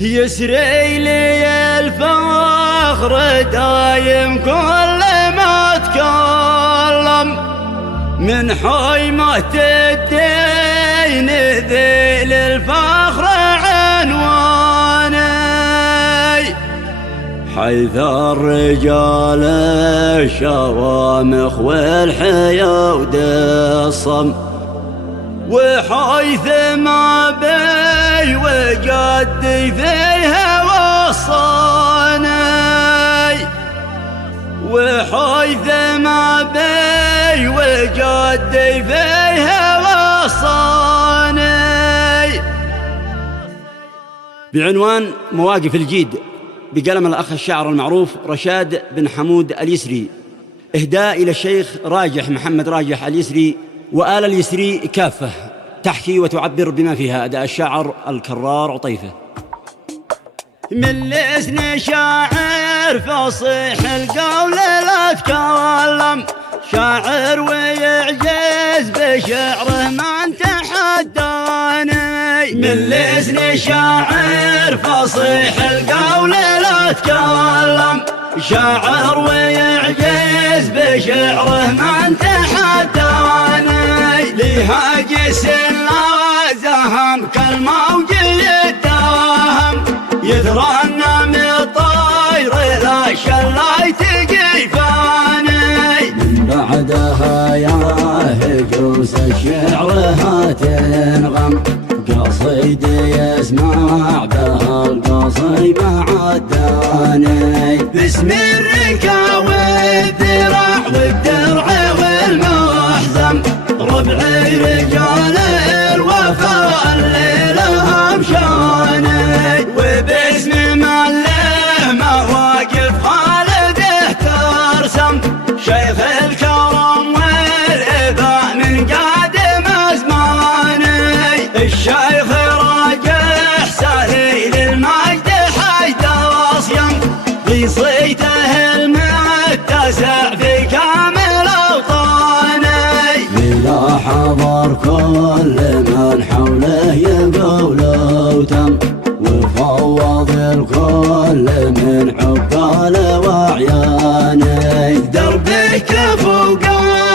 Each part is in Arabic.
يسري لي الفخر دايم كل ما اتكلم من حيمة الدين ذي للفخر عنواني، حيث الرجال الشوامخ والحياة ودصم، وحيث ما بي وجدي فيها وصاني، وحيث ما بي وجدي فيها وصاني. بعنوان مواقف الجيد بقلم الأخ الشاعر المعروف رشاد بن حمود اليسري، إهداء إلى الشيخ راجح محمد راجح اليسري وآل اليسري كافة، تحكي وتعبر بما فيها أداء الشاعر الكرار عطيفة. من لسن شاعر فصيح القول لا تكلم، شاعر ويعجز بشعره من تحداني. من لسن شاعر فصيح القول لا تكلم، شاعر ويعجز بشعره من تحداني. لها جسم لا زهم كالموج يتهم، يترنم الطير لا شلاي تقيفاني. من بعدها يا هجوس شعرها تنغم، قصيد يسمع بها القصيد معداني. باسم الركا والذراع والدرع والمحزم، ربعي رجال الوفاء اللي لهم شاني. وباسم من له مواقف خالده ترسم، شيخ الكرم والإباء من قادم أزماني. الشيخ راجح سهيل المجد حيدر أصيم، في صيته المتسع في كامل أوطاني. بلا حضر كل من حوله يقول وتم، وفوض الكل من عقال وعياني. دربك فوق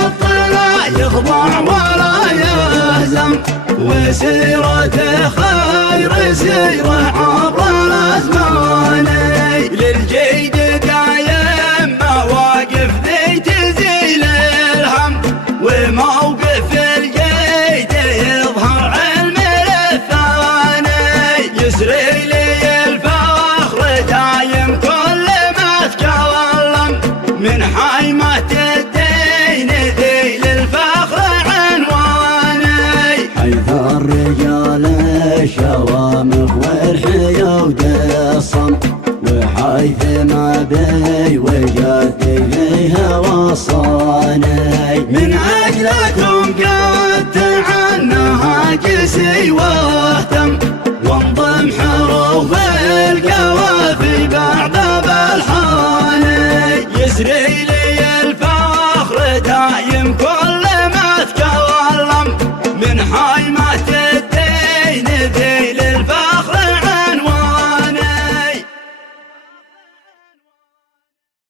الطلع يخضع ولا يهزم، وسيرته خير سيره عبر الأزمان. للجيد دايم مواقف ذي تزيل الهم، وموقف الجيد يظهر علم الثاني. يسري لي الفخر دايم كل ما اتكلم، من حيمة الدين ذي للفخر عنواني. حيث الرجال الشوامخ والحياة ودصم، وحيث ما بي وجدي فيها وصاني. من أجلكم قد تعنها جسي واهتم، وانضم حروف القوافي بعد بالحاني. يسري لي